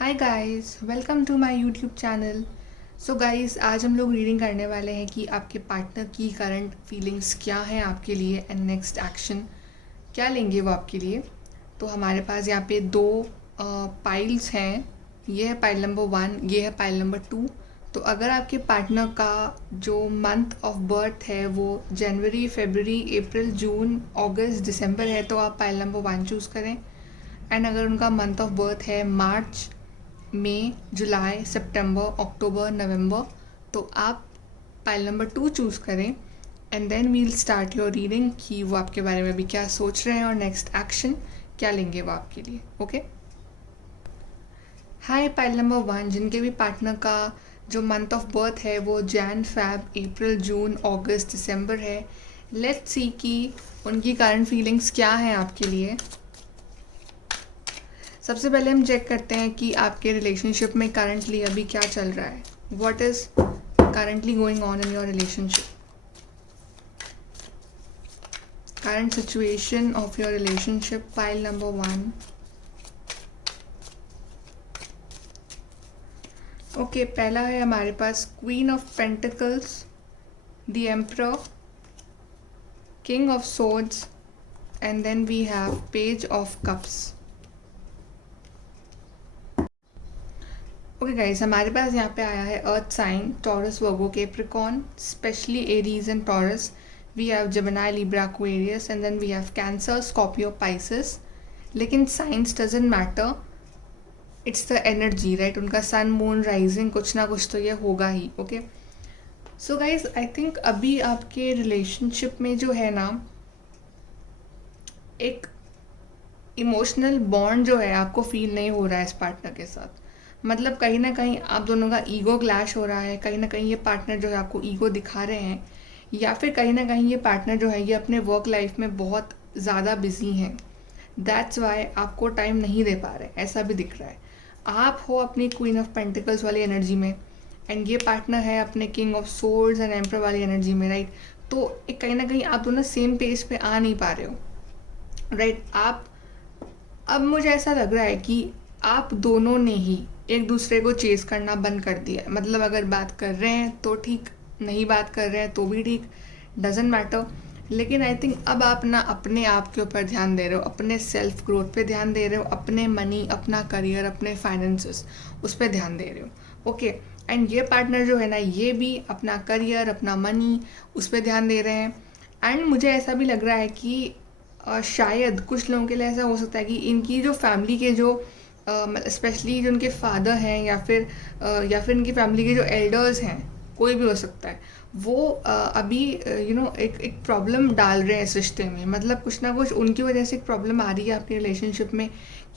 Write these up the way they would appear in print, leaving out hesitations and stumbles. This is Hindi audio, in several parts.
Hi guys, welcome to my YouTube channel. So guys, आज हम लोग रीडिंग करने वाले हैं कि आपके पार्टनर की करंट फीलिंग्स क्या हैं आपके लिए एंड नेक्स्ट एक्शन क्या लेंगे वो आपके लिए। तो हमारे पास यहाँ पे दो पाइल्स हैं। ये है पाइल नंबर 1, ये है पाइल नंबर 2। तो अगर आपके पार्टनर का जो मंथ ऑफ बर्थ है वो जनवरी, फरवरी, अप्रैल, जून, अगस्त, दिसंबर है तो आप पाइल नंबर 1 चूज़ करें। एंड अगर उनका मंथ ऑफ बर्थ है मार्च, मई, जुलाई, सितंबर, अक्टूबर, नवंबर, तो आप पाइल नंबर 2 चूज़ करें। And then we'll start your reading कि वो आपके बारे में अभी क्या सोच रहे हैं और नेक्स्ट एक्शन क्या लेंगे वो आपके लिए। ओके। हाय पाइल नंबर 1, जिनके भी पार्टनर का जो मंथ ऑफ बर्थ है वो जैन, फैब, अप्रैल, जून, अगस्त, दिसंबर है। लेट्स सी कि उनकी करंट फीलिंग्स क्या हैं आपके लिए। सबसे पहले हम चेक करते हैं कि आपके रिलेशनशिप में करंटली अभी क्या चल रहा है। What is currently going on in your relationship, current situation of your relationship. Pile number 1। Okay, पहला है हमारे पास queen of pentacles, the emperor, king of swords, and then we have page of cups. Okay guys, हमारे पास यहाँ पे आया है earth sign, Taurus, Virgo, Capricorn, specially Aries and Taurus. We have Gemini, Libra, Aquarius, and then we have Cancer, Scorpio, Pisces. लेकिन science doesn't matter, it's the energy, right. उनका सन, मून, राइजिंग, कुछ ना कुछ तो ये होगा ही। Okay, so guys I think अभी आपके रिलेशनशिप में जो है ना, एक इमोशनल बॉन्ड जो है आपको फील नहीं हो रहा है इस पार्टनर के साथ। मतलब कहीं ना कहीं आप दोनों का ईगो क्लैश हो रहा है। कहीं ना कहीं ये पार्टनर जो है आपको ईगो दिखा रहे हैं, या फिर कहीं ना कहीं ये पार्टनर जो है ये अपने वर्क लाइफ में बहुत ज़्यादा बिजी हैं। दैट्स वाई आपको टाइम नहीं दे पा रहे, ऐसा भी दिख रहा है। आप हो अपनी क्वीन ऑफ पेंटिकल्स वाली एनर्जी में एंड ये पार्टनर है अपने king of swords and emperor वाली एनर्जी में, राइट। तो एक कहीं ना कहीं आप दोनों सेम पेज पे आ नहीं पा रहे हो, राइट। आप अब मुझे ऐसा लग रहा है कि आप दोनों ने ही एक दूसरे को चेज़ करना बंद कर दिया है। मतलब अगर बात कर रहे हैं तो ठीक, नहीं बात कर रहे हैं तो भी ठीक, डजेंट मैटर। लेकिन आई थिंक अब आप ना अपने आप के ऊपर ध्यान दे रहे हो, अपने सेल्फ ग्रोथ पे ध्यान दे रहे हो, अपने मनी, अपना करियर, अपने फाइनेंसेस, उस पर ध्यान दे रहे हो। ओके, एंड ये पार्टनर जो है ना, ये भी अपना करियर, अपना मनी, उस पर ध्यान दे रहे हैं। एंड मुझे ऐसा भी लग रहा है कि शायद कुछ लोगों के लिए ऐसा हो सकता है कि इनकी जो फैमिली के जो स्पेशली जो उनके फादर हैं, या फिर इनकी फैमिली के जो एल्डर्स हैं, कोई भी हो सकता है, वो अभी एक प्रॉब्लम डाल रहे हैं इस रिश्ते में। मतलब कुछ ना कुछ उनकी वजह से एक प्रॉब्लम आ रही है आपके रिलेशनशिप में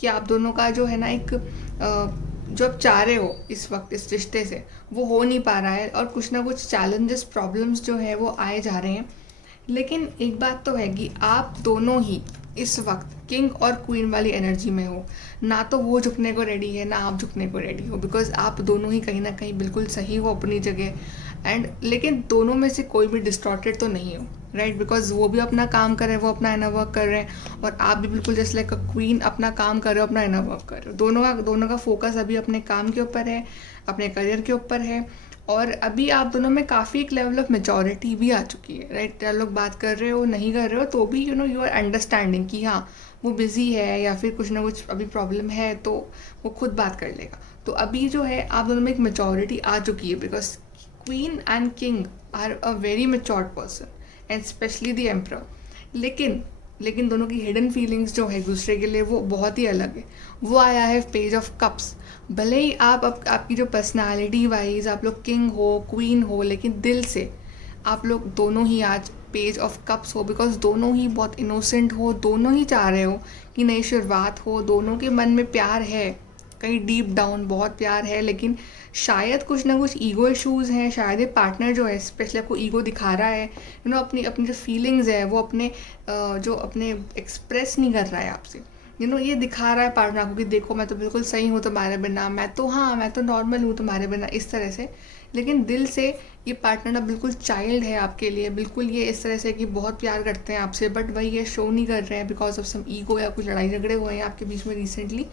कि आप दोनों का जो है ना एक जो आप चाह रहे हो इस वक्त इस रिश्ते से, वो हो नहीं पा रहा है। और कुछ ना कुछ चैलेंजेस, प्रॉब्लम्स जो है वो आए जा रहे हैं। लेकिन एक बात तो है कि आप दोनों ही इस वक्त किंग और क्वीन वाली एनर्जी में हो। ना तो वो झुकने को रेडी है, ना आप झुकने को रेडी हो, बिकॉज आप दोनों ही कहीं ना कहीं बिल्कुल सही हो अपनी जगह। एंड लेकिन दोनों में से कोई भी डिस्टॉर्टेड तो नहीं हो, राइट। बिकॉज वो भी अपना काम कर रहे हैं, वो अपना इनर वर्क कर रहे हैं, और आप भी बिल्कुल जैसे लाइक अ क्वीन अपना काम कर रहे हो, अपना इनर वर्क कर रहे हो। दोनों का फोकस अभी अपने काम के ऊपर है, अपने करियर के ऊपर है। और अभी आप दोनों में काफ़ी एक लेवल ऑफ मेचोरिटी भी आ चुकी है, राइट। चाहे लोग बात कर रहे हो, नहीं कर रहे हो, तो भी यू आर अंडरस्टैंडिंग कि हाँ वो बिज़ी है या फिर कुछ ना कुछ अभी प्रॉब्लम है, तो वो खुद बात कर लेगा। तो अभी जो है आप दोनों में एक मेचोरिटी आ चुकी है, because queen and king are a very matured person and specially the emperor. लेकिन दोनों की हिडन फीलिंग्स जो है एक दूसरे के लिए वो बहुत ही अलग है। वो आया है पेज ऑफ कप्स। भले ही आपकी जो पर्सनालिटी वाइज आप लोग किंग हो, क्वीन हो, लेकिन दिल से आप लोग दोनों ही आज पेज ऑफ कप्स हो, बिकॉज दोनों ही बहुत इनोसेंट हो, दोनों ही चाह रहे हो कि नई शुरुआत हो, दोनों के मन में प्यार है, कहीं डीप डाउन बहुत प्यार है। लेकिन शायद कुछ ना कुछ ईगो इश्यूज़ हैं। शायद ये पार्टनर जो है स्पेशली आपको ईगो दिखा रहा है, अपनी अपनी जो फीलिंग्स है वो अपने एक्सप्रेस नहीं कर रहा है आपसे। ये दिखा रहा है पार्टनर को कि देखो मैं तो बिल्कुल सही हूँ तुम्हारे बिना, मैं तो नॉर्मल हूँ तुम्हारे बिना, इस तरह से। लेकिन दिल से ये पार्टनर ना बिल्कुल चाइल्ड है आपके लिए, बिल्कुल ये इस तरह से कि बहुत प्यार करते हैं आपसे, बट वही ये शो नहीं कर रहे हैं बिकॉज ऑफ सम ईगो या कुछ लड़ाई झगड़े हुए हैं आपके बीच में रिसेंटली।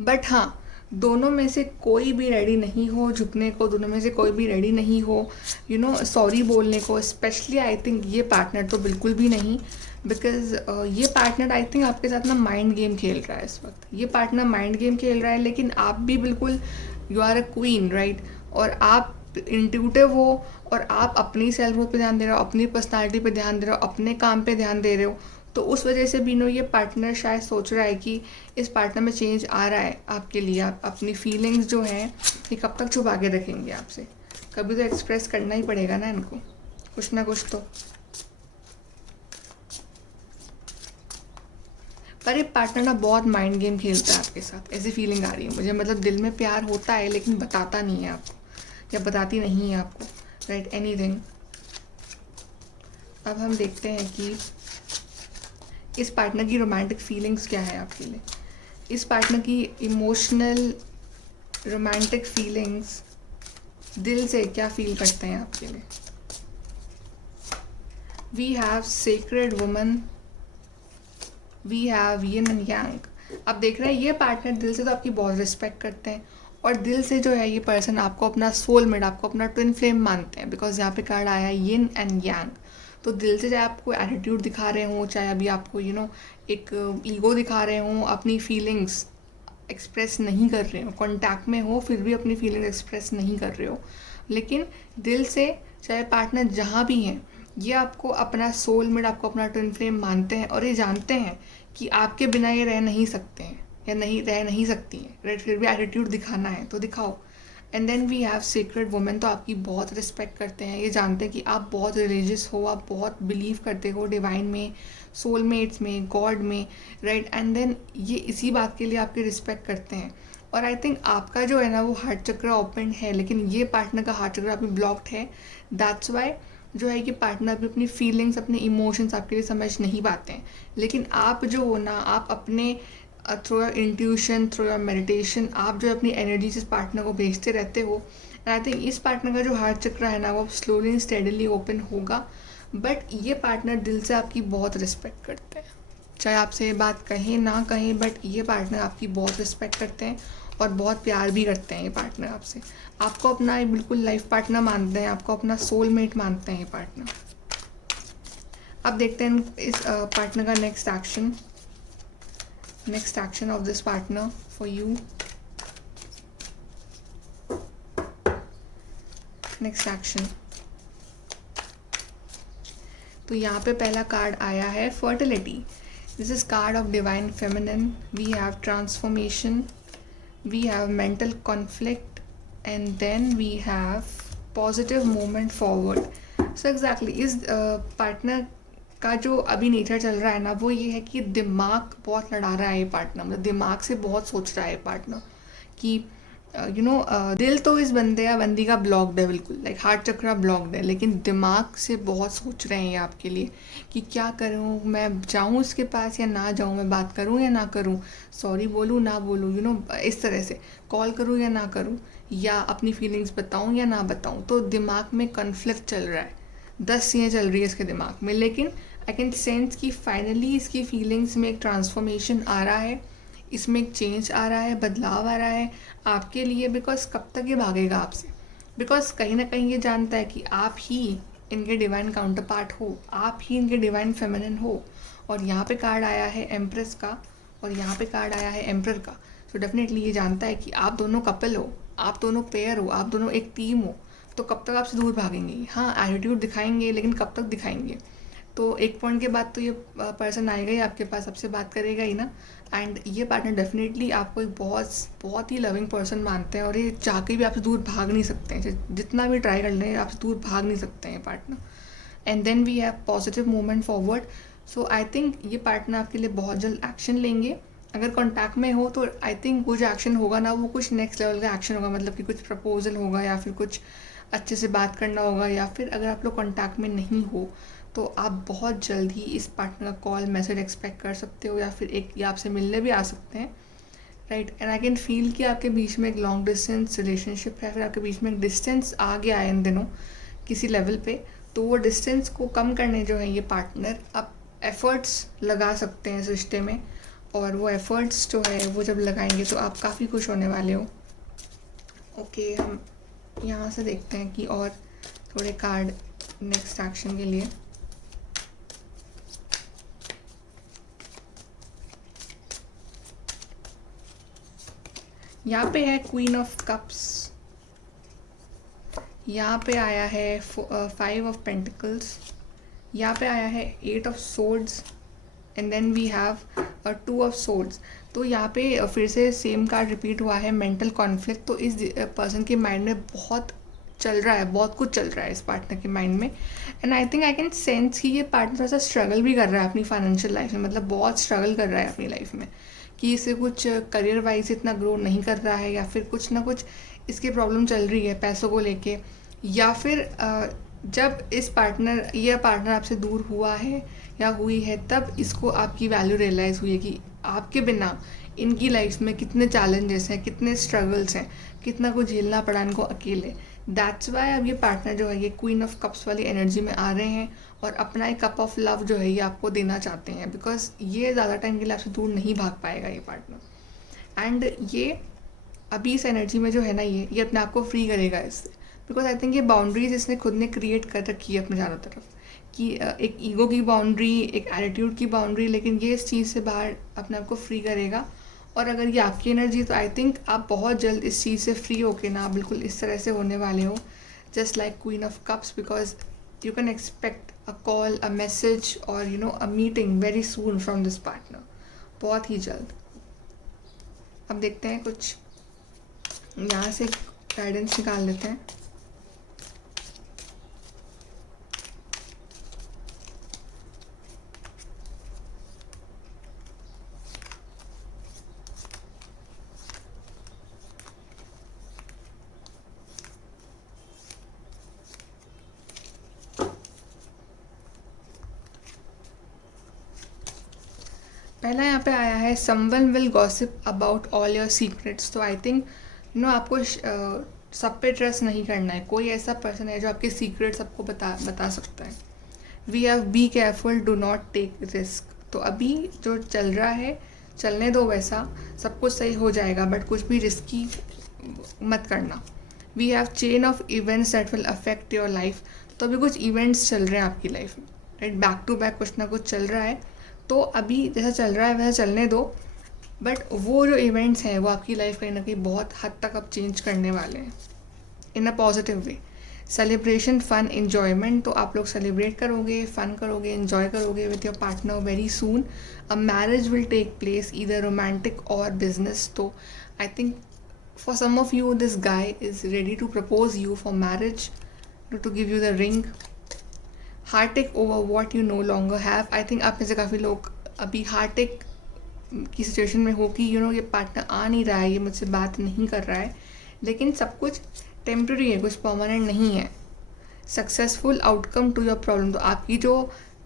बट हाँ, दोनों में से कोई भी रेडी नहीं हो झुकने को, दोनों में से कोई भी रेडी नहीं हो सॉरी बोलने को। स्पेशली आई थिंक ये पार्टनर तो बिल्कुल भी नहीं, बिकॉज ये पार्टनर आई थिंक आपके साथ ना माइंड गेम खेल रहा है इस वक्त। ये पार्टनर माइंड गेम खेल रहा है, लेकिन आप भी बिल्कुल you are a queen, right. और आप इंट्यूटिव हो और आप अपनी सेल्फ ग्रोथ पे ध्यान दे रहे हो, अपनी पर्सनालिटी पे ध्यान दे रहे हो, अपने काम पे ध्यान दे रहे हो। तो उस वजह से भी ये पार्टनर शायद सोच रहा है कि इस पार्टनर में चेंज आ रहा है आपके लिए। आप अपनी फीलिंग्स जो हैं ये कब तक छुपा के रखेंगे आपसे? कभी तो एक्सप्रेस करना ही पड़ेगा ना इनको, कुछ ना कुछ तो। पर ये पार्टनर ना बहुत माइंड गेम खेलता है आपके साथ, ऐसी फीलिंग आ रही है मुझे। मतलब दिल में प्यार होता है लेकिन बताता नहीं है आपको, या बताती नहीं है आपको, राइट, एनीथिंग। अब हम देखते हैं कि इस पार्टनर की रोमांटिक फीलिंग्स क्या है आपके लिए। इस पार्टनर की इमोशनल रोमांटिक फीलिंग्स, दिल से क्या फील करते हैं आपके लिए। We have sacred woman, we have yin and yang. अब देख रहे हैं ये पार्टनर दिल से तो आपकी बहुत रिस्पेक्ट करते हैं, और दिल से जो है ये पर्सन आपको अपना सोलमेट, आपको अपना ट्विन फ्लेम मानते हैं, बिकॉज यहाँ पे कार्ड आया है यिन एंड यांग। तो दिल से चाहे आपको एटीट्यूड दिखा रहे हों, चाहे अभी आपको एक ईगो दिखा रहे हों, अपनी फीलिंग्स एक्सप्रेस नहीं कर रहे हो, कॉन्टैक्ट में हो फिर भी अपनी फीलिंग्स एक्सप्रेस नहीं कर रहे हो, लेकिन दिल से चाहे पार्टनर जहाँ भी हैं ये आपको अपना सोलमेट, आपको अपना ट्विन फ्लेम मानते हैं, और ये जानते हैं कि आपके बिना ये रह नहीं सकते हैं या नहीं रह नहीं सकती हैं, राइट। फिर भी एटीट्यूड दिखाना है तो दिखाओ। And then we have secret women, तो आपकी बहुत रिस्पेक्ट करते हैं, ये जानते हैं कि आप बहुत रिलीजियस हो, आप बहुत बिलीव करते हो डिवाइन में, सोलमेट्स में, गॉड में, राइट। एंड देन ये इसी बात के लिए आपकी रिस्पेक्ट करते हैं। और आई थिंक आपका जो है ना वो हार्ट चक्र ओपन है, लेकिन ये पार्टनर का हार्ट चक्र अभी ब्लॉक्ड है। दैट्स वाई जो है कि पार्टनर भी अपनी फीलिंग्स, अपने इमोशंस आपके लिए समझ नहीं पाते हैं। लेकिन आप जो हो ना, आप अपने through your intuition, through your meditation, आप जो अपनी एनर्जी इस पार्टनर को भेजते रहते हो। एंड आई थिंक इस पार्टनर का जो हार्ट चक्र है ना वो स्लोली एंड स्टेडली ओपन होगा। बट ये पार्टनर दिल से आपकी बहुत रिस्पेक्ट करते हैं, चाहे आपसे ये बात कहें ना कहें, बट ये पार्टनर आपकी बहुत रिस्पेक्ट करते हैं और बहुत प्यार भी करते हैं ये पार्टनर आपसे। आपको अपना एक बिल्कुल लाइफ पार्टनर मानते हैं, आपको अपना सोलमेट मानते हैं ये पार्टनर। अब देखते हैं इस पार्टनर का next action of this partner for you. Next action, तो यहाँ पे पहला कार्ड आया है fertility. This is card of divine feminine. We have transformation, we have mental conflict, and then we have positive movement forward. So exactly इस पार्टनर का जो अभी नेचर चल रहा है ना वो ये है कि दिमाग बहुत लड़ा रहा है ये पार्टनर, मतलब दिमाग से बहुत सोच रहा है ये पार्टनर कि दिल तो इस बंदे या बंदी का ब्लॉक्ड है, बिल्कुल लाइक हार्ट चक्र ब्लॉक्ड है, लेकिन दिमाग से बहुत सोच रहे हैं ये आपके लिए कि क्या करूँ, मैं जाऊँ उसके पास या ना जाऊँ, मैं बात करूँ या ना करूँ, सॉरी बोलूँ ना बोलूँ, इस तरह से कॉल करूँ या ना करूँ, या अपनी फीलिंग्स बताऊँ या ना बताऊँ। तो दिमाग में कन्फ्लिक्ट चल रहा है, 10 चीज़ें चल रही है इसके दिमाग में, लेकिन आई कैन सेंस कि फाइनली इसकी फीलिंग्स में एक ट्रांसफॉर्मेशन आ रहा है, इसमें एक चेंज आ रहा है, बदलाव आ रहा है आपके लिए। बिकॉज कब तक ये भागेगा आपसे, बिकॉज कहीं ना कहीं ये जानता है कि आप ही इनके डिवाइन काउंटर पार्ट हो, आप ही इनके डिवाइन फेमिनिन हो। और यहाँ पे कार्ड आया है एम्प्रेस का, और यहाँ पे कार्ड आया है एम्परर का। सो डेफिनेटली ये जानता है कि आप दोनों कपल हो, आप दोनों पेयर हो, आप दोनों एक टीम हो, तो कब तक आपसे दूर भागेंगे। हाँ एटीट्यूड दिखाएंगे, लेकिन कब तक दिखाएंगे। तो एक पॉइंट के बाद तो ये पर्सन आएगा ही आपके पास, आपसे बात करेगा ही ना। एंड ये पार्टनर डेफिनेटली आपको एक बहुत ही लविंग पर्सन मानते हैं, और ये चाह के भी आपसे दूर भाग नहीं सकते हैं, जितना भी ट्राई कर लें आपसे दूर भाग नहीं सकते हैं ये partner. And then we have positive movement forward. So I think ये पार्टनर आपके लिए बहुत जल्द एक्शन लेंगे। अगर कॉन्टैक्ट में हो तो आई थिंक वो जो एक्शन होगा ना वो कुछ नेक्स्ट लेवल का एक्शन होगा, मतलब कि कुछ प्रपोजल होगा, या फिर कुछ अच्छे से बात करना होगा, या फिर अगर आप लोग कॉन्टैक्ट में नहीं हो तो आप बहुत जल्द ही इस पार्टनर का कॉल मैसेज एक्सपेक्ट कर सकते हो, या फिर या आपसे मिलने भी आ सकते हैं, right. And I can feel कि आपके बीच में एक लॉन्ग डिस्टेंस रिलेशनशिप है, फिर आपके बीच में एक डिस्टेंस आ गया है इन दिनों किसी लेवल पे। तो वो डिस्टेंस को कम करने जो है ये पार्टनर आप एफर्ट्स लगा सकते हैं इस रिश्ते में, और वो एफर्ट्स जो है वो जब लगाएंगे तो आप काफ़ी खुश होने वाले हो। ओके, हम यहाँ से देखते हैं कि और थोड़े कार्ड नेक्स्ट एक्शन के लिए। यहाँ पे है क्वीन ऑफ कप्स, यहाँ पे आया है 5 ऑफ पेंटिकल्स, यहाँ पे आया है 8 of swords and then we have 2 of swords. तो यहाँ पे फिर से सेम कार्ड रिपीट हुआ है, मेंटल कॉन्फ्लिक्ट। तो इस पर्सन के माइंड में बहुत चल रहा है, बहुत कुछ चल रहा है इस पार्टनर के माइंड में। And I think I can sense कि ये पार्टनर थोड़ा सा स्ट्रगल भी कर रहा है अपनी फाइनेंशियल लाइफ में, मतलब बहुत स्ट्रगल कर रहा है अपनी लाइफ में, कि इसे कुछ करियर वाइज इतना ग्रो नहीं कर रहा है, या फिर कुछ ना कुछ इसकी प्रॉब्लम चल रही है पैसों को लेके, या फिर जब ये पार्टनर आपसे दूर हुआ है या हुई है तब इसको आपकी वैल्यू रियलाइज़ हुई है कि आपके बिना इनकी लाइफ में कितने चैलेंजेस हैं, कितने स्ट्रगल्स हैं, कितना कुछ झेलना पड़ा इनको अकेले। दैट्स वाई अब ये पार्टनर जो है ये क्वीन ऑफ कप्स वाली एनर्जी में आ रहे हैं और अपना एक कप ऑफ लव जो है ये आपको देना चाहते हैं, बिकॉज ये ज़्यादा टाइम के लिए आपसे दूर नहीं भाग पाएगा ये पार्टनर। एंड ये अभी इस एनर्जी में जो है ना ये अपने आप को फ्री करेगा इससे, बिकॉज आई थिंक ये बाउंड्रीज इसने खुद ने क्रिएट कर रखी है अपने चारों तरफ, कि एक ईगो की बाउंड्री, एक एटीट्यूड की बाउंड्री, लेकिन ये इस चीज़ से बाहर अपने आप को फ्री करेगा। और अगर ये आपकी एनर्जी तो आई थिंक आप बहुत जल्द इस चीज़ से फ्री होके ना बिल्कुल इस तरह से होने वाले हो, just like queen of cups, because you can expect a call, a message or a meeting very soon from this partner, बहुत ही जल्द। अब देखते हैं कुछ यहाँ से गाइडेंस निकाल लेते हैं। पहला यहाँ पे आया है someone will gossip about all your secrets. तो आई थिंक आपको सब पे ट्रस्ट नहीं करना है, कोई ऐसा पर्सन है जो आपके सीक्रेट सबको बता सकता है। We have be careful, do not take risk. तो अभी जो चल रहा है चलने दो, वैसा सब कुछ सही हो जाएगा, बट कुछ भी रिस्की मत करना। We have chain of events that will affect your life. तो अभी कुछ इवेंट्स चल रहे हैं आपकी लाइफ में, राइट, बैक टू बैक कुछ ना कुछ चल रहा है। तो अभी जैसा चल रहा है वैसा चलने दो, बट वो जो इवेंट्स हैं वो आपकी लाइफ कहीं ना कहीं बहुत हद तक अब चेंज करने वाले हैं in a positive way. Celebration, fun, enjoyment. तो आप लोग सेलिब्रेट करोगे, फन करोगे, इन्जॉय करोगे with your partner very soon. A marriage will take place, either romantic or business. तो I think for some of you this guy is ready to propose you for marriage, to give you the ring. Heartache over what you no longer have. I think आप में से काफ़ी लोग अभी हार्टेक की सिचुएशन में हो कि ये पार्टनर आ नहीं रहा है, ये मुझसे बात नहीं कर रहा है, लेकिन सब कुछ टेम्प्रेरी है, कुछ परमानेंट नहीं है। Successful outcome to your problem. तो आपकी जो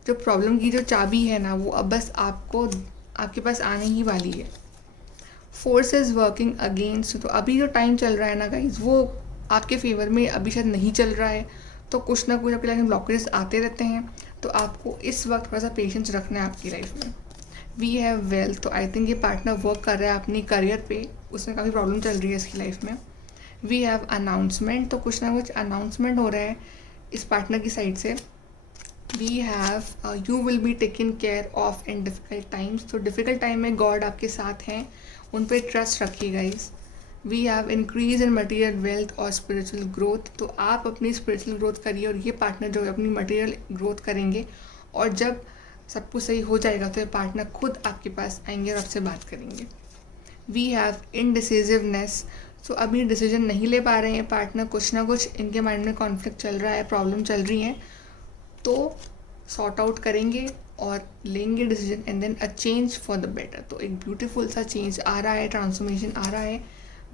प्रॉब्लम की जो चाबी है ना वो अब बस आपके पास आने ही वाली है। Force is working against. तो अभी जो टाइम चल रहा है ना गाइज वो आपके फेवर में अभी शायद नहीं चल रहा है, तो कुछ ना कुछ आपकी लाइफ में ब्लॉकेजेस आते रहते हैं। तो आपको इस वक्त थोड़ा सा पेशेंस रखना है आपकी लाइफ में। We have wealth. तो आई थिंक ये पार्टनर वर्क कर रहा है अपनी करियर पे, उसमें काफ़ी प्रॉब्लम चल रही है इसकी लाइफ में। We have announcement. तो कुछ ना कुछ अनाउंसमेंट हो रहा है इस पार्टनर की साइड से। We have you will be taken care of in difficult times. तो डिफ़िकल्ट टाइम में गॉड आपके साथ हैं, उन पर ट्रस्ट रखिए guys. We have increase in material wealth और स्पिरिचुअल ग्रोथ। तो आप अपनी स्पिरिचुअल ग्रोथ करिए और ये पार्टनर जो है अपनी मटीरियल ग्रोथ करेंगे, और जब सब कुछ सही हो जाएगा तो ये पार्टनर खुद आपके पास आएंगे और आपसे बात करेंगे। We have indecisiveness. तो अभी डिसीजन नहीं ले पा रहे हैं पार्टनर, कुछ ना कुछ इनके माइंड में कॉन्फ्लिक्ट चल रहा है, प्रॉब्लम चल रही हैं, तो सॉर्ट आउट करेंगे और लेंगे decision and then a change for the better. तो एक ब्यूटीफुल सा चेंज आ रहा है, ट्रांसफॉर्मेशन आ रहा है,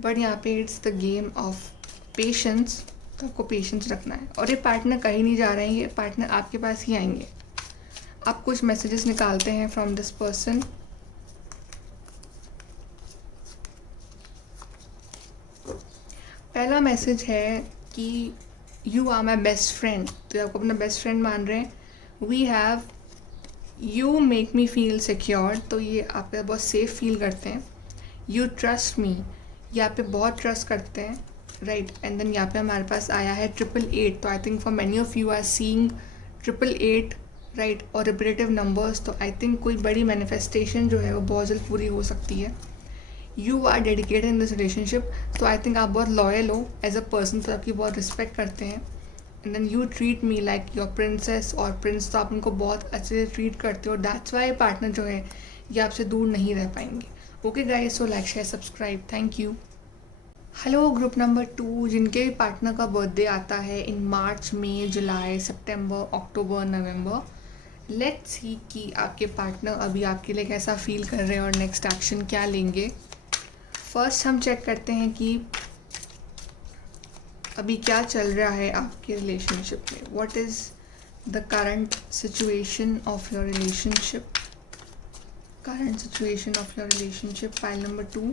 बट यहाँ पे it's the game of patience. तो आपको पेशेंस रखना है, और ये पार्टनर कहीं नहीं जा रहे हैं, ये पार्टनर आपके पास ही आएंगे। आप कुछ मैसेजेस निकालते हैं फ्रॉम दिस पर्सन। पहला मैसेज है कि you are my best friend. तो आपको अपना बेस्ट फ्रेंड मान रहे हैं। We have you make me feel secure, तो ये आप पे बहुत सेफ फील करते हैं. यू ट्रस्ट मी, ये आप पे बहुत ट्रस्ट करते हैं, राइट. एंड देन यहाँ पे हमारे पास आया है 888. तो I think for many of you are seeing 888, right, और रिपीटेटिव नंबर्स. तो आई थिंक कोई बड़ी मैनिफेस्टेशन जो है वो बहुत जल्द पूरी हो सकती है. You are dedicated in this relationship, तो आई थिंक आप बहुत लॉयल हो एज अ पर्सन, तो आपकी बहुत रिस्पेक्ट करते हैं. And then you treat me like your princess और प्रिंस, तो आप उनको बहुत अच्छे से ट्रीट करते हो. दैट्स वाई पार्टनर जो है ये आपसे दूर नहीं रह पाएंगे. Okay guys, so like share subscribe. Thank you. Hello group number 2, जिनके पार्टनर का बर्थडे आता है इन मार्च, मई, जुलाई, सितंबर, अक्टूबर, नवंबर. लेट्स सी कि आपके पार्टनर अभी आपके लिए कैसा फील कर रहे हैं और नेक्स्ट एक्शन क्या लेंगे. फर्स्ट हम चेक करते हैं कि अभी क्या चल रहा है आपके रिलेशनशिप में. What is the current situation of your relationship. Current situation of your relationship, file number 2.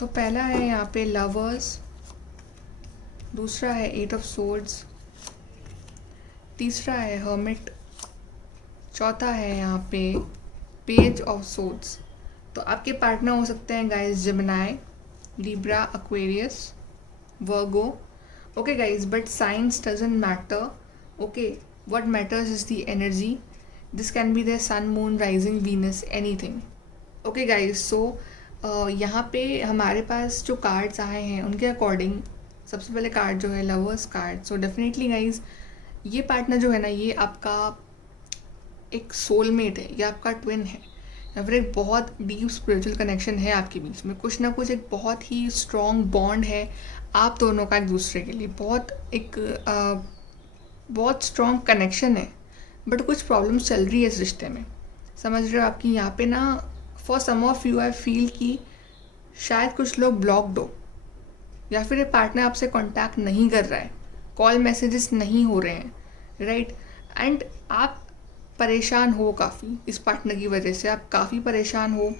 तो पहला है यहाँ पे लवर्स, दूसरा है 8 ऑफ सोर्ड्स, तीसरा है हर्मिट, चौथा है यहाँ पे पेज ऑफ सोर्ड्स. तो आपके पार्टनर हो सकते हैं guys Gemini, Libra, Aquarius, Virgo. Okay guys, but science doesn't matter. Okay, what matters is the energy. This can be the sun, moon, rising, Venus, anything. Okay guys, so यहाँ पे हमारे पास जो कार्ड्स आए हैं उनके अकॉर्डिंग सबसे पहले कार्ड जो है lovers card. So definitely guys, ये पार्टनर जो है ना ये आपका एक सोलमेट है, ये आपका ट्विन है, या फिर एक बहुत डीप स्पिरिचुअल कनेक्शन है आपके बीच में. कुछ ना कुछ एक बहुत ही स्ट्रॉन्ग बॉन्ड है आप दोनों का एक दूसरे के लिए. बहुत स्ट्रॉन्ग कनेक्शन है. बट कुछ प्रॉब्लम्स चल रही है इस रिश्ते में, समझ रहे हो. आपकी यहाँ पे ना for some of you I feel कि शायद कुछ लोग ब्लॉक्ड हो, या फिर ये पार्टनर आपसे कांटेक्ट नहीं कर रहा है, कॉल मैसेजेस नहीं हो रहे हैं, राइट. एंड आप परेशान हो काफ़ी इस पार्टनर की वजह से, आप काफ़ी परेशान हो.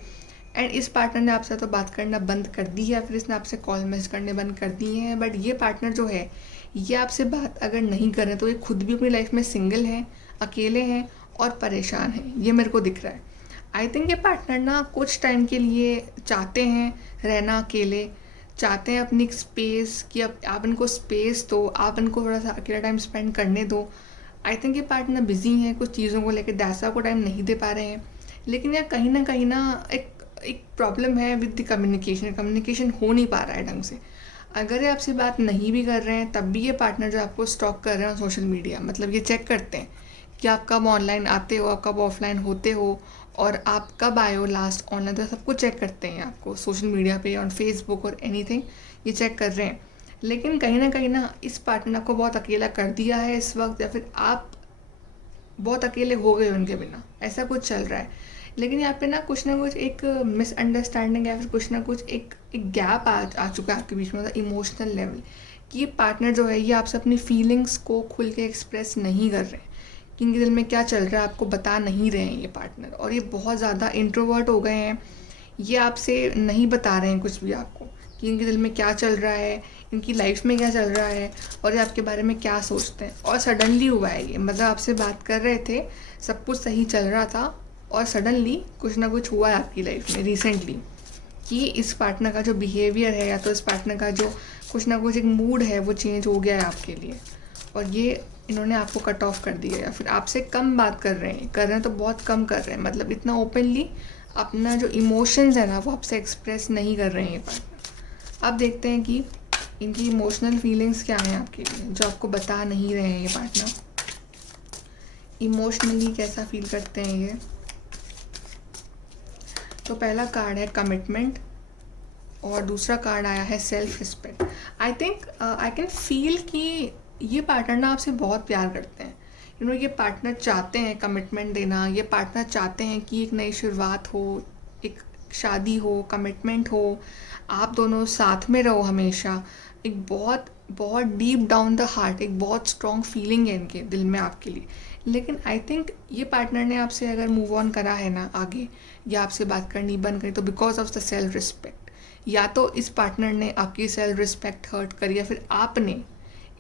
एंड इस पार्टनर ने आपसे तो बात करना बंद कर दी है, फिर इसने आपसे कॉल मैसेज करने बंद कर दिए हैं. बट ये पार्टनर जो है ये आपसे बात अगर नहीं कर रहे तो ये खुद भी अपनी लाइफ में सिंगल हैं, अकेले हैं और परेशान हैं. ये मेरे को दिख रहा है. आई थिंक ये पार्टनर ना कुछ टाइम के लिए चाहते हैं रहना अकेले, चाहते हैं अपनी स्पेस, कि अब आप इनको स्पेस दो, आप इनको थोड़ा सा अकेला टाइम स्पेंड करने दो. आई थिंक ये पार्टनर बिजी हैं कुछ चीज़ों को लेकर, दैसा को टाइम नहीं दे पा रहे हैं. लेकिन यार कहीं ना एक प्रॉब्लम है विद द कम्युनिकेशन हो नहीं पा रहा है ढंग से. अगर ये आपसे बात नहीं भी कर रहे हैं तब भी ये पार्टनर जो आपको स्टॉक कर रहे हैं सोशल मीडिया, मतलब ये चेक करते हैं कि आप कब ऑनलाइन आते हो, आप कब ऑफलाइन होते हो, और आप कब आए हो लास्ट ऑनलाइन. तो सब कुछ चेक करते हैं आपको सोशल मीडिया पे, ऑन फेसबुक और एनीथिंग, ये चेक कर रहे हैं. लेकिन कहीं ना इस पार्टनर ने आपको बहुत अकेला कर दिया है इस वक्त, या फिर आप बहुत अकेले हो गए उनके बिना, ऐसा कुछ चल रहा है. लेकिन यहाँ पे ना कुछ एक मिसअंडरस्टैंडिंग या फिर कुछ ना कुछ एक गैप आ चुका है आपके बीच में, मतलब इमोशनल लेवल, कि ये पार्टनर जो है ये आपसे अपनी फीलिंग्स को खुल के एक्सप्रेस नहीं कर रहे हैं, कि इनके दिल में क्या चल रहा है आपको बता नहीं रहे हैं ये पार्टनर. और ये बहुत ज़्यादा इंट्रोवर्ट हो गए हैं, ये आपसे नहीं बता रहे हैं कुछ भी आपको, कि इनके दिल में क्या चल रहा है, इनकी लाइफ में क्या चल रहा है, और ये आपके बारे में क्या सोचते हैं. और सडनली हुआ है ये, मतलब आपसे बात कर रहे थे, सब कुछ सही चल रहा था, और सडनली कुछ ना कुछ हुआ है आपकी लाइफ में रिसेंटली, कि इस पार्टनर का जो बिहेवियर है या तो इस पार्टनर का जो कुछ ना कुछ एक मूड है वो चेंज हो गया है आपके लिए, और ये इन्होंने आपको कट ऑफ कर दिया, या फिर आपसे कम बात कर रहे हैं तो बहुत कम कर रहे हैं, मतलब इतना ओपनली अपना जो इमोशंस है ना वो आपसे एक्सप्रेस नहीं कर रहे हैं ये पार्टनर. आप देखते हैं कि इनकी इमोशनल फीलिंग्स क्या हैं आपके लिए, जो आपको बता नहीं रहे हैं ये पार्टनर. इमोशनली कैसा फील करते हैं ये. तो पहला कार्ड है कमिटमेंट, और दूसरा कार्ड आया है self respect. I think I can feel कि ये पार्टनर ना आपसे बहुत प्यार करते हैं. ये पार्टनर चाहते हैं कमिटमेंट देना, ये पार्टनर चाहते हैं कि एक नई शुरुआत हो, एक शादी हो, कमिटमेंट हो, आप दोनों साथ में रहो हमेशा. एक बहुत बहुत डीप डाउन द हार्ट एक बहुत स्ट्रॉन्ग फीलिंग है इनके दिल में आपके लिए. लेकिन आई थिंक ये पार्टनर ने आपसे अगर मूव ऑन करा है ना आगे, या आपसे बात करनी बंद करी, तो because of the self respect. या तो इस पार्टनर ने आपकी सेल्फ रिस्पेक्ट हर्ट करी, या फिर आपने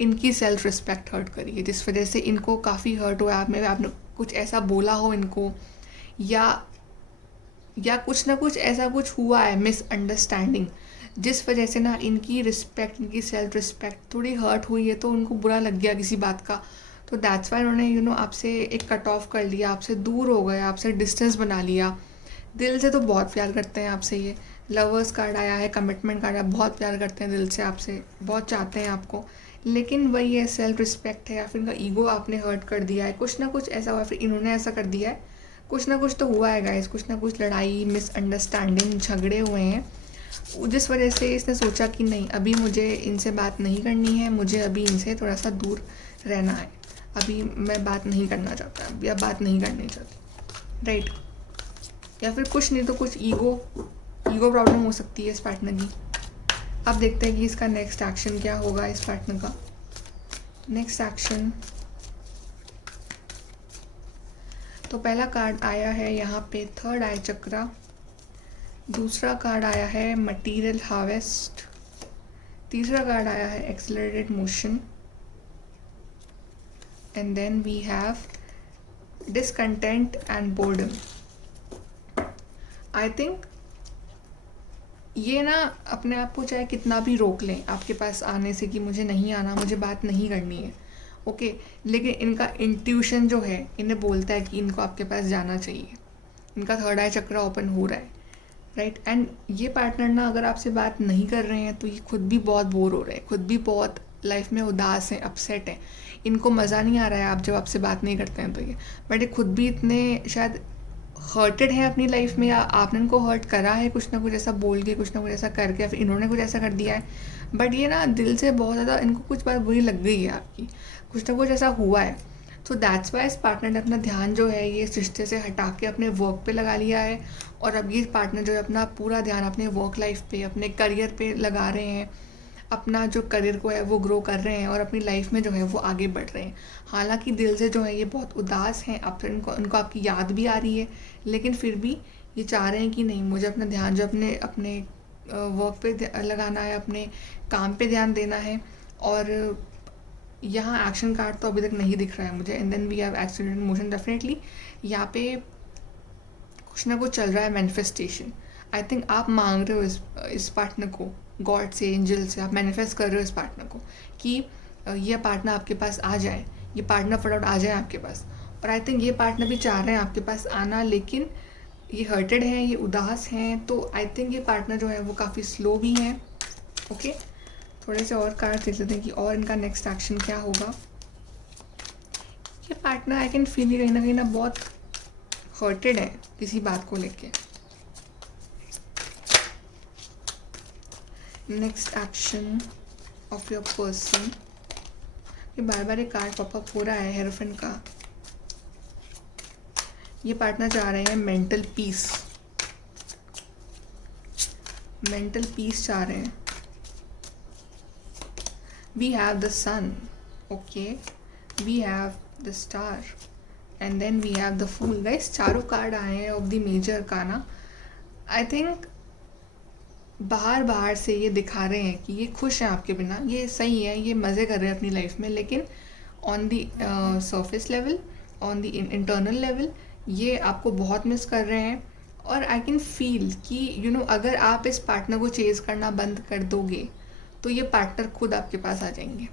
इनकी सेल्फ रिस्पेक्ट हर्ट करी है, जिस वजह से इनको काफ़ी हर्ट हुआ आप में, आपने कुछ ऐसा बोला हो इनको, या कुछ ना कुछ ऐसा कुछ हुआ है मिसअंडरस्टैंडिंग, जिस वजह से ना इनकी रिस्पेक्ट, इनकी सेल्फ रिस्पेक्ट थोड़ी हर्ट हुई है, तो उनको बुरा लग गया किसी बात का, तो दैट्स वाई उन्होंने आपसे एक कट ऑफ कर लिया, आपसे दूर हो गए, आपसे डिस्टेंस बना लिया। दिल से तो बहुत प्यार करते हैं आपसे, ये लवर्स कार्ड आया है, कमिटमेंट कार्ड आया, बहुत प्यार करते हैं दिल से आपसे, बहुत चाहते हैं आपको, लेकिन वही है सेल्फ रिस्पेक्ट है, या फिर इनका ईगो आपने हर्ट कर दिया है, कुछ ना कुछ ऐसा हुआ, फिर इन्होंने ऐसा कर दिया है, कुछ ना कुछ तो हुआ है गाइस, कुछ ना कुछ लड़ाई, मिसअंडरस्टैंडिंग, झगड़े हुए हैं, जिस वजह से इसने सोचा कि नहीं, अभी मुझे इनसे बात नहीं करनी है, मुझे अभी इनसे थोड़ा सा दूर रहना है, अभी मैं बात नहीं करना चाहता, या बात नहीं करनी चाहती, राइट। या फिर कुछ नहीं तो कुछ ईगो प्रॉब्लम हो सकती है इस पार्टनर की। अब देखते हैं कि इसका नेक्स्ट एक्शन क्या होगा इस पार्टनर का। नेक्स्ट एक्शन, तो पहला कार्ड आया है यहाँ पे थर्ड आई चक्रा, दूसरा कार्ड आया है मटीरियल हार्वेस्ट, तीसरा कार्ड आया है accelerated motion, and then we have discontent and boredom. I think ये ना अपने आप को चाहे कितना भी रोक लें आपके पास आने से कि मुझे नहीं आना, मुझे बात नहीं करनी है, ओके, लेकिन इनका इंट्यूशन जो है इन्हें बोलता है कि इनको आपके पास जाना चाहिए, इनका थर्ड आई चक्र ओपन हो रहा है, राइट। एंड ये पार्टनर ना अगर आपसे बात नहीं कर रहे हैं तो ये खुद भी बहुत बोर हो रहे हैं, खुद भी बहुत लाइफ में उदास हैं, अपसेट हैं, इनको मज़ा नहीं आ रहा है आप जब आपसे बात नहीं करते हैं तो ये, बट ये खुद भी इतने शायद हर्टेड हैं अपनी लाइफ में, या आपने इनको हर्ट करा है कुछ ना कुछ ऐसा बोल के, कुछ ना कुछ ऐसा करके, या फिर इन्होंने कुछ ऐसा कर दिया है, बट ये ना दिल से बहुत ज़्यादा इनको कुछ बात बुरी लग गई है आपकी, कुछ ना कुछ ऐसा हुआ है। तो दैट्स वाई इस पार्टनर ने अपना ध्यान जो है ये इस रिश्ते से हटा के अपने वर्क पे लगा लिया है, और अब ये पार्टनर जो है अपना पूरा ध्यान अपने वर्क लाइफ पे, अपने करियर पे लगा रहे हैं, अपना जो करियर को है वो ग्रो कर रहे हैं, और अपनी लाइफ में जो है वो आगे बढ़ रहे हैं। हालांकि दिल से जो है ये बहुत उदास हैं, अब उनको आपकी याद भी आ रही है, लेकिन फिर भी ये चाह रहे हैं कि नहीं, मुझे अपना ध्यान जो अपने वर्क पे लगाना है, अपने काम पे ध्यान देना है। और यहाँ एक्शन कार्ड तो अभी तक नहीं दिख रहा है मुझे, and then we have accident motion, definitely यहाँ पे कुछ ना कुछ चल रहा है मैनिफेस्टेशन। आई थिंक आप मांग रहे हो इस पार्टनर को, गॉड से, एंजल से, आप मैनिफेस्ट कर रहे हो इस पार्टनर को कि ये पार्टनर आपके पास आ जाए, ये पार्टनर फटाफट आ जाए आपके पास। और आई थिंक ये पार्टनर भी चाह रहे हैं आपके पास आना, लेकिन ये हर्टेड हैं, ये उदास हैं, तो आई थिंक ये पार्टनर जो है वो काफ़ी स्लो भी हैं, ओके। थोड़े से और कार्ड देख लेते हैं कि और इनका नेक्स्ट एक्शन क्या होगा। ये पार्टनर आई कैन फील कहीं ना बहुत हर्टेड है किसी बात को लेके। Next action of your person, ये बार बार एक कार्ड पॉपअप हो रहा है हेरोफेंट का। ये पार्टनर चाह रहे हैं मेंटल पीस, मेंटल पीस चाह रहे हैं। We have the sun, okay, we have the star, and then we have the fool. Guys चारों कार्ड आए हैं ऑफ द मेजर का ना। आई थिंक बाहर से ये दिखा रहे हैं कि ये खुश हैं आपके बिना, ये सही है, ये मज़े कर रहे हैं अपनी लाइफ में, लेकिन on the surface level, on the internal level ये आपको बहुत मिस कर रहे हैं। और आई कैन फील कि अगर आप इस पार्टनर को चेज़ करना बंद कर दोगे तो ये पार्टनर खुद आपके पास आ जाएंगे।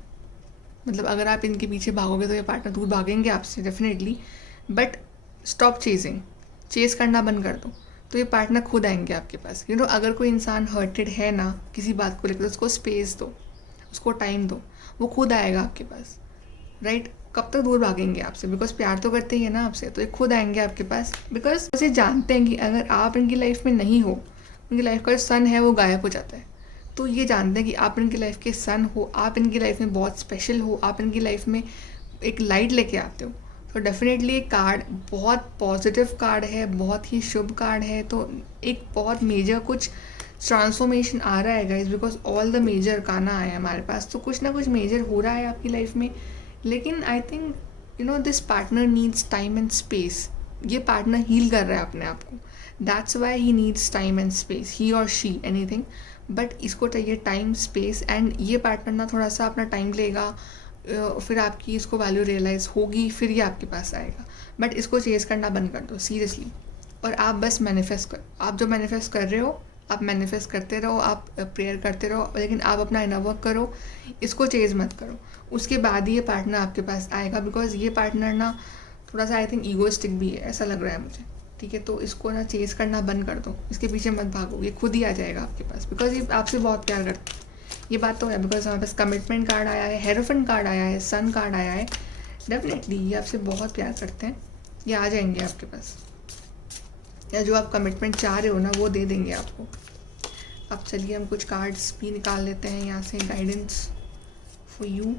मतलब अगर आप इनके पीछे भागोगे तो ये पार्टनर दूर भागेंगे आपसे डेफिनेटली, बट स्टॉप चेज़ करना बंद कर दो तो ये पार्टनर खुद आएंगे आपके पास। अगर कोई इंसान हर्टेड है ना किसी बात को लेकर, तो उसको स्पेस दो, उसको टाइम दो, वो खुद आएगा आपके पास, राइट। कब तक दूर भागेंगे आपसे, बिकॉज प्यार तो करते ही है ना आपसे, तो ये खुद आएंगे आपके पास, बिकॉज उसे जानते हैं कि अगर आप इनकी लाइफ में नहीं हो, उनकी लाइफ का जो सन है वो गायब हो जाता है। तो ये जानते हैं कि आप इनकी लाइफ के सन हो, आप इनकी लाइफ में बहुत स्पेशल हो, आप इनकी लाइफ में एक लाइट लेके आते हो। तो डेफिनेटली एक कार्ड बहुत पॉजिटिव कार्ड है, बहुत ही शुभ कार्ड है, तो एक बहुत मेजर कुछ ट्रांसफॉर्मेशन आ रहा है guys, because all the major arcana आया हमारे पास, तो कुछ ना कुछ मेजर हो रहा है आपकी लाइफ में। लेकिन I think this partner needs time and space. ये पार्टनर हील कर रहा है अपने आप को, that's why he needs time and space, he or she anything, but इसको चाहिए टाइम, स्पेस, एंड ये पार्टनर ना थोड़ा सा अपना टाइम लेगा, फिर आपकी इसको वैल्यू रियलाइज़ होगी, फिर ये आपके पास आएगा। बट इसको चेज़ करना बंद कर दो सीरियसली, और आप बस मैनिफेस्ट कर, आप जो मैनिफेस्ट कर रहे हो आप मैनिफेस्ट करते रहो, आप प्रेयर करते रहो, लेकिन आप अपना इनर वर्क करो, इसको चेज़ मत करो। उसके बाद ही ये पार्टनर आपके पास आएगा, बिकॉज ये पार्टनर ना थोड़ा सा आई थिंक ईगोइस्टिक भी है, ऐसा लग रहा है मुझे। ठीक है, तो इसको ना चेज़ करना बंद कर दो, इसके पीछे मत भागो, ये खुद ही आ जाएगा आपके पास, बिकॉज ये आपसे बहुत प्यार करता है। ये बात तो है, बिकॉज हमारे पास कमिटमेंट कार्ड आया है, हेरोफेंट कार्ड आया है, सन कार्ड आया है। डेफिनेटली ये आपसे बहुत प्यार करते हैं, ये आ जाएंगे आपके पास, या जो आप कमिटमेंट चाह रहे हो ना वो दे देंगे आपको। अब चलिए हम कुछ कार्ड्स भी निकाल लेते हैं यहाँ से, गाइडेंस फॉर यू।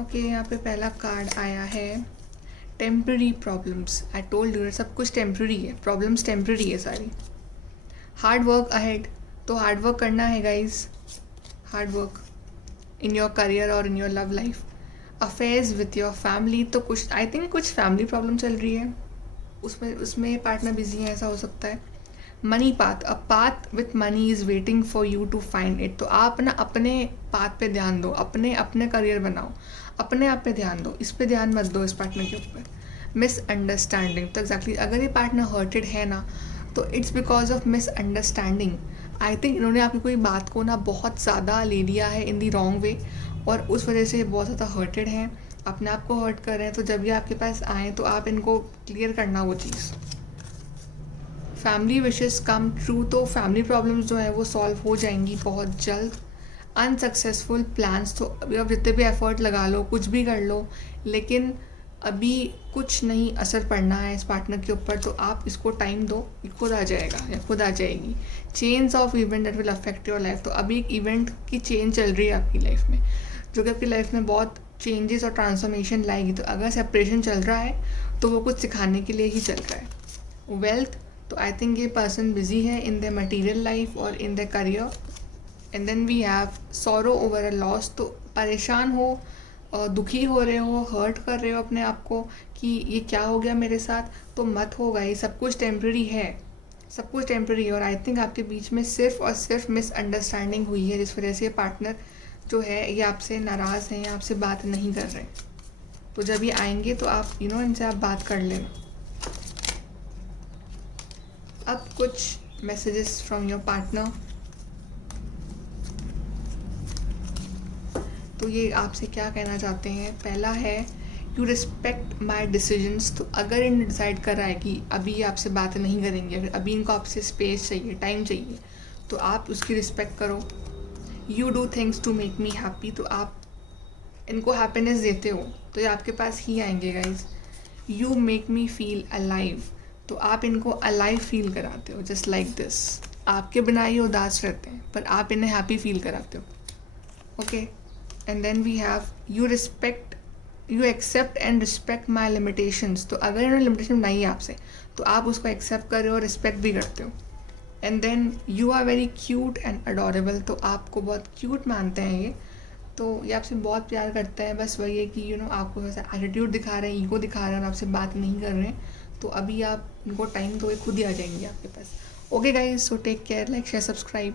ओके, यहाँ पे पहला कार्ड आया है temporary problems. I told you सब कुछ टेम्प्रेरी है, प्रॉब्लम्स टेम्प्रेरी है सारी। हार्ड वर्क अहेड, तो हार्ड वर्क करना है guys, hard work in your career और in your love life. Affairs with your family, तो कुछ आई थिंक कुछ फैमिली प्रॉब्लम चल रही है, उसमें पार्टनर बिजी है, ऐसा हो सकता है। Money path, a path with money is waiting for you to find it. तो आप ना अपने पाथ पे ध्यान दो, अपने करियर बनाओ, अपने आप पे ध्यान दो, इस पे ध्यान मत दो इस पार्टनर के ऊपर। मिसअंडरस्टैंडिंग, तो एग्जैक्टली अगर ये पार्टनर हर्टेड है ना तो it's because of misunderstanding. I think इन्होंने आपकी कोई बात को ना बहुत ज़्यादा ले लिया है इन दी रॉन्ग वे, और उस वजह से बहुत ज़्यादा हर्टेड हैं, अपने आप को हर्ट कर रहे हैं। तो जब ये आपके पास आएँ तो आप इनको क्लियर करना वो चीज़। फैमिली विशेस कम ट्रू, तो फैमिली प्रॉब्लम्स जो है वो सॉल्व हो जाएंगी बहुत जल्द। अनसक्सेसफुल प्लान्स, तो अभी आप जितने भी एफर्ट लगा लो, कुछ भी कर लो, लेकिन अभी कुछ नहीं असर पड़ना है इस पार्टनर के ऊपर, तो आप इसको टाइम दो, ये खुद आ जाएगा या खुद आ जाएगी। Change of event that will affect your life, तो अभी एक इवेंट की चेंज चल रही है आपकी लाइफ में, जो कि आपकी लाइफ में बहुत चेंजेस और ट्रांसफॉर्मेशन लाएगी। तो अगर सेपरेशन चल रहा है तो वो कुछ सिखाने के लिए ही चल रहा है। वेल्थ, तो आई थिंक ये पर्सन बिजी है इन द मटीरियल लाइफ और in the career. And then we have sorrow over a loss, तो परेशान हो, दुखी हो रहे हो, हर्ट कर रहे हो अपने आप को कि ये क्या हो गया मेरे साथ, तो मत होगा, ये सब कुछ टेम्प्रेरी है, सब कुछ टेम्प्रेरी है। और आई थिंक आपके बीच में सिर्फ और सिर्फ मिसअंडरस्टैंडिंग हुई है, जिस वजह से ये पार्टनर जो है ये आपसे नाराज़ हैं या आपसे बात नहीं कर रहे। तो जब ये आएंगे तो आप इनसे आप बात कर लेना। अब कुछ मैसेजेस फ्रॉम योर पार्टनर, तो ये आपसे क्या कहना चाहते हैं। पहला है यू रिस्पेक्ट माई डिसीजंस, तो अगर इन्होंने डिसाइड करा है कि अभी ये आपसे बात नहीं करेंगे, अगर अभी इनको आपसे स्पेस चाहिए, टाइम चाहिए, तो आप उसकी रिस्पेक्ट करो। You do things to make me happy, तो आप इनको हैप्पीनेस देते हो तो ये आपके पास ही आएंगे guys. You make me feel alive, तो आप इनको अलाइव फील कराते हो, जस्ट लाइक दिस। आपके बिना ये उदास रहते हैं पर आप इन्हें हैप्पी फील कराते हो। Okay, and then we have you accept and respect my limitations, तो अगर इन्होंने लिमिटेशन बनाई है आपसे तो आप उसको एक्सेप्ट कर रहे हो, रिस्पेक्ट भी करते हो। And then you are very cute and adorable, तो आपको बहुत क्यूट मानते हैं ये, तो ये आपसे बहुत प्यार करते हैं। बस वही है कि आपको वैसा एटीट्यूड दिखा रहे हैं, ईगो दिखा रहे हैं और आपसे बात नहीं कर रहे हैं, तो अभी आप इनको टाइम दो, खुद ही आ जाएंगे आपके पास। Okay guys, so take care, like share subscribe.